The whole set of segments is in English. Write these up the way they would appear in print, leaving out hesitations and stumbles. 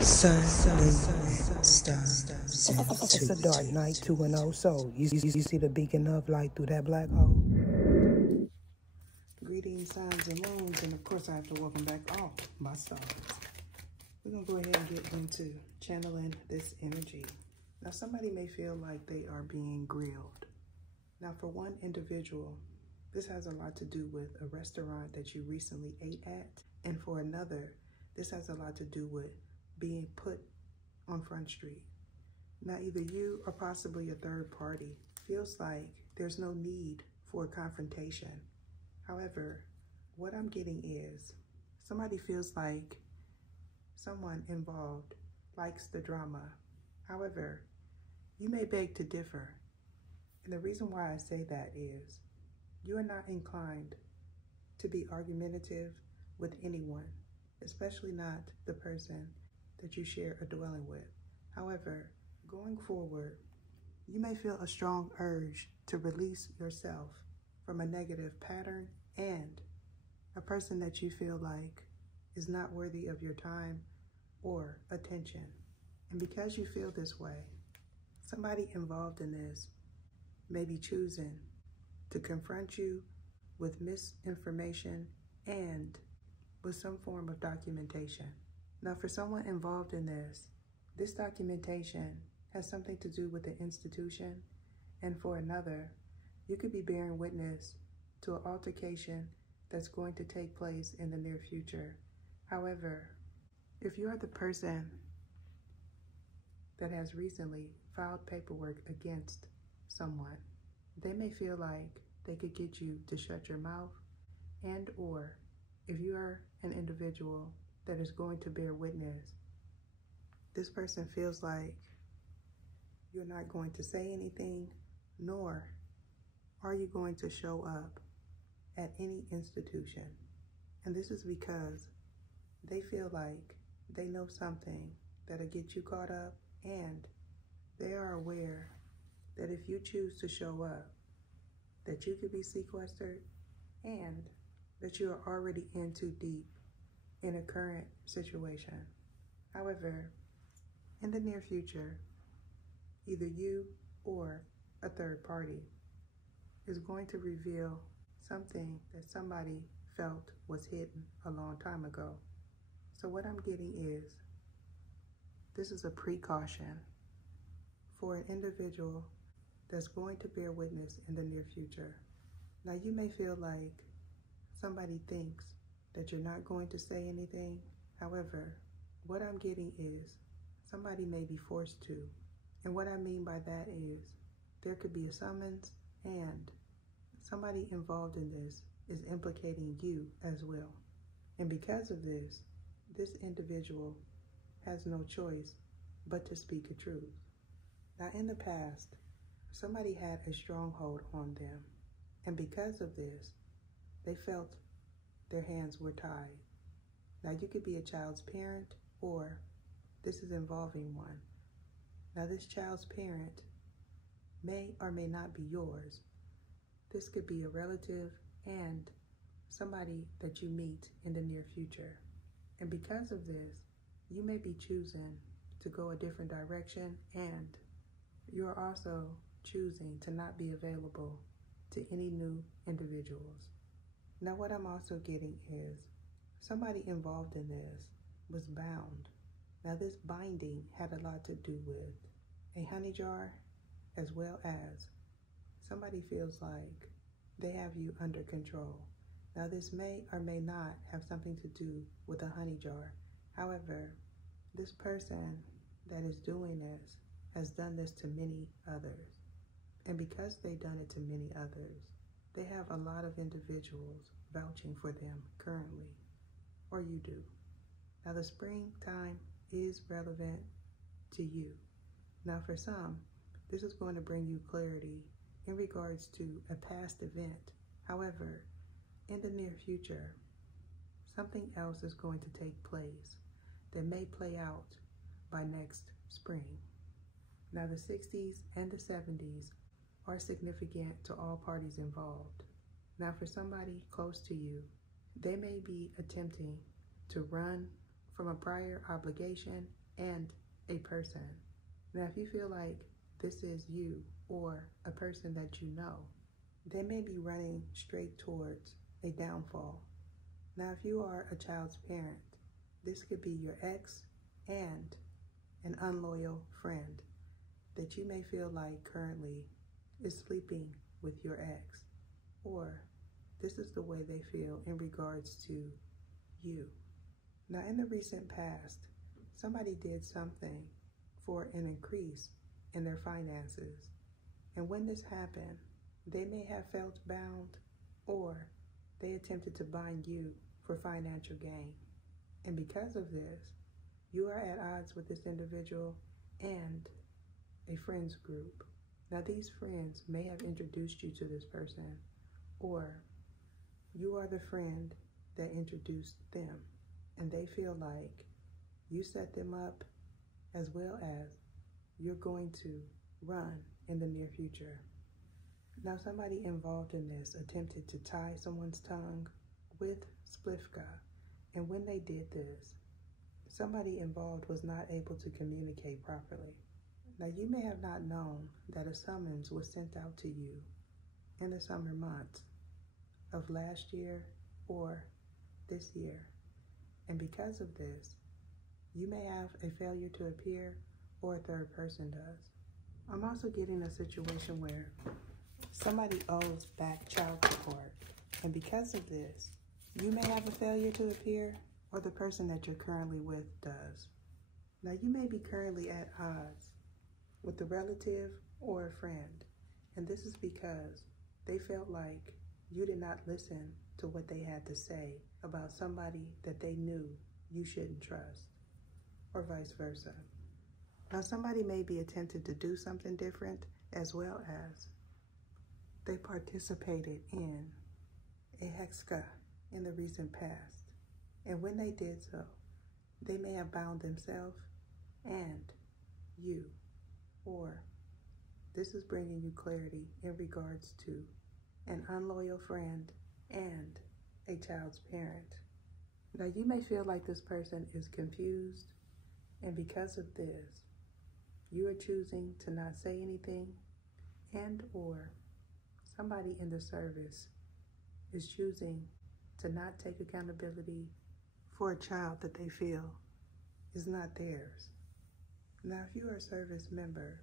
Sun, moon, stars. It's a dark night, 2-0. So you see the beacon of light through that black hole. Greetings, signs and moons, and of course I have to welcome back all my stars. We're gonna go ahead and get into channeling this energy. Now, somebody may feel like they are being grilled. Now, for one individual, this has a lot to do with a restaurant that you recently ate at, and for another, this has a lot to do with being put on Front Street. Now, either you or possibly a third party feels like there's no need for a confrontation. However, what I'm getting is somebody feels like someone involved likes the drama. However, you may beg to differ. And the reason why I say that is you are not inclined to be argumentative with anyone, especially not the person that you share a dwelling with. However, going forward, you may feel a strong urge to release yourself from a negative pattern and a person that you feel like is not worthy of your time or attention. And because you feel this way, somebody involved in this may be choosing to confront you with misinformation and with some form of documentation. Now, for someone involved in this documentation has something to do with the institution, and for another, you could be bearing witness to an altercation that's going to take place in the near future. However, if you are the person that has recently filed paperwork against someone, they may feel like they could get you to shut your mouth, and or if you are an individual that is going to bear witness, this person feels like you're not going to say anything, nor are you going to show up at any institution. And this is because they feel like they know something that'll get you caught up, and they are aware that if you choose to show up, that you could be sequestered and that you are already in too deep in a current situation. However, in the near future, either you or a third party is going to reveal something that somebody felt was hidden a long time ago. So what I'm getting is, this is a precaution for an individual that's going to bear witness in the near future. Now, you may feel like somebody thinks that you're not going to say anything. However, what I'm getting is somebody may be forced to. And what I mean by that is there could be a summons, and somebody involved in this is implicating you as well. And because of this individual has no choice but to speak a truth. Now, in the past, somebody had a stronghold on them, and because of this, they felt their hands were tied. Now, you could be a child's parent, or this is involving one. Now, this child's parent may or may not be yours. This could be a relative and somebody that you meet in the near future. And because of this, you may be choosing to go a different direction, and you're also choosing to not be available to any new individuals. Now, what I'm also getting is somebody involved in this was bound. Now, this binding had a lot to do with a honey jar, as well as somebody feels like they have you under control. Now, this may or may not have something to do with a honey jar. However, this person that is doing this has done this to many others. And because they've done it to many others, they have a lot of individuals vouching for them currently, or you do. Now, the springtime is relevant to you. Now, for some, this is going to bring you clarity in regards to a past event. However, in the near future, something else is going to take place that may play out by next spring. Now, the 60s and the 70s are significant to all parties involved. Now, for somebody close to you, they may be attempting to run from a prior obligation and a person. Now, if you feel like this is you or a person that you know, they may be running straight towards a downfall. Now, if you are a child's parent, this could be your ex and an unloyal friend that you may feel like currently is sleeping with your ex, or this is the way they feel in regards to you. Now, in the recent past, somebody did something for an increase in their finances. And when this happened, they may have felt bound, or they attempted to bind you for financial gain. And because of this, you are at odds with this individual and a friends group. Now, these friends may have introduced you to this person, or you are the friend that introduced them, and they feel like you set them up, as well as you're going to run in the near future. Now, somebody involved in this attempted to tie someone's tongue with splifka, and when they did this, somebody involved was not able to communicate properly. Now, you may have not known that a summons was sent out to you in the summer months of last year or this year. And because of this, you may have a failure to appear, or a third person does. I'm also getting a situation where somebody owes back child support. And because of this, you may have a failure to appear, or the person that you're currently with does. Now, you may be currently at odds with a relative or a friend, and this is because they felt like you did not listen to what they had to say about somebody that they knew you shouldn't trust, or vice versa. Now, somebody may be attempted to do something different, as well as they participated in a hexka in the recent past. And when they did so, they may have bound themselves and you, or this is bringing you clarity in regards to an unloyal friend and a child's parent. Now, you may feel like this person is confused, and because of this, you are choosing to not say anything, and or somebody in the service is choosing to not take accountability for a child that they feel is not theirs. Now, if you are a service member,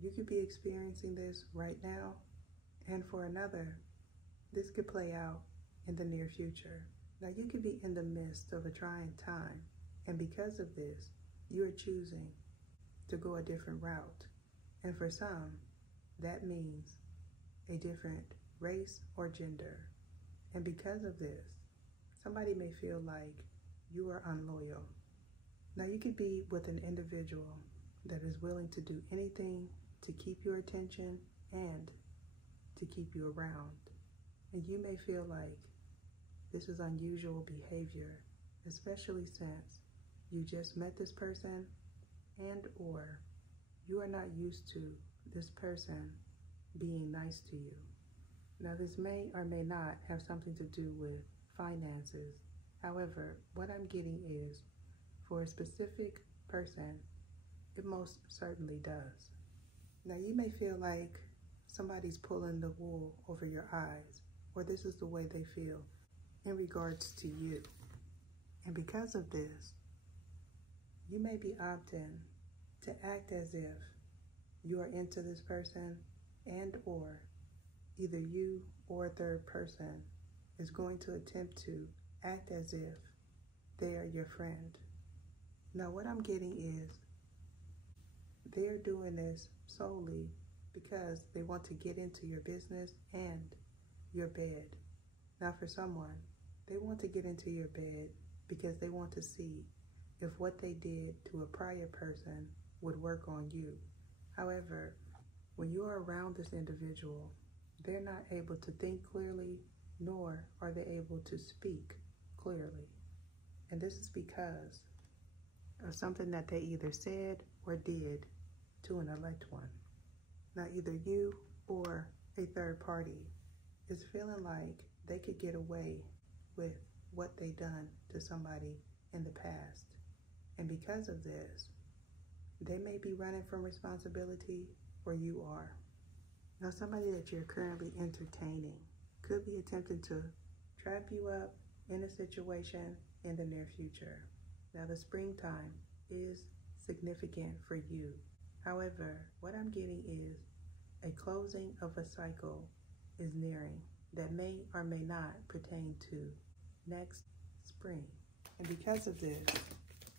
you could be experiencing this right now, and for another, this could play out in the near future. Now, you could be in the midst of a trying time, and because of this, you are choosing to go a different route. And for some, that means a different race or gender. And because of this, somebody may feel like you are unloyal. Now, you could be with an individual that is willing to do anything to keep your attention and to keep you around. And you may feel like this is unusual behavior, especially since you just met this person, and or you are not used to this person being nice to you. Now, this may or may not have something to do with finances. However, what I'm getting is, for a specific person, it most certainly does. Now, you may feel like somebody's pulling the wool over your eyes, or this is the way they feel in regards to you. And because of this, you may be opting to act as if you are into this person, and or either you or a third person is going to attempt to act as if they are your friend. Now, what I'm getting is they're doing this solely because they want to get into your business and your bed. Now, for someone, they want to get into your bed because they want to see if what they did to a prior person would work on you. However, when you are around this individual, they're not able to think clearly, nor are they able to speak clearly. And this is because of something that they either said or did to an elect one. Now, either you or a third party is feeling like they could get away with what they done to somebody in the past. And because of this, they may be running from responsibility, or you are. Now, somebody that you're currently entertaining could be attempting to trap you up in a situation in the near future. Now, the springtime is significant for you. However, what I'm getting is a closing of a cycle is nearing that may or may not pertain to next spring. And because of this,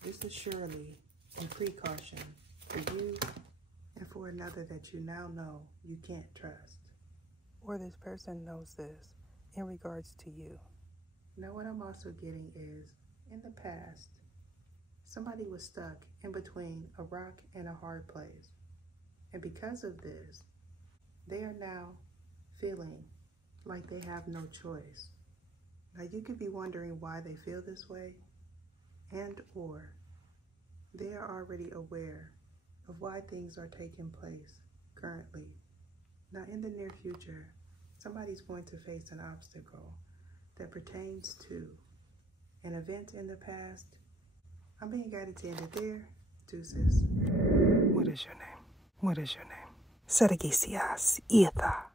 this is surely a precaution for you and for another that you now know you can't trust. Or this person knows this in regards to you. Now, what I'm also getting is, in the past, somebody was stuck in between a rock and a hard place. And because of this, they are now feeling like they have no choice. Now, you could be wondering why they feel this way, and or they are already aware of why things are taking place currently. Now, in the near future, somebody's going to face an obstacle that pertains to an event in the past. I'm being guided to end it there. Deuces. What is your name? What is your name? Sergisias Etha.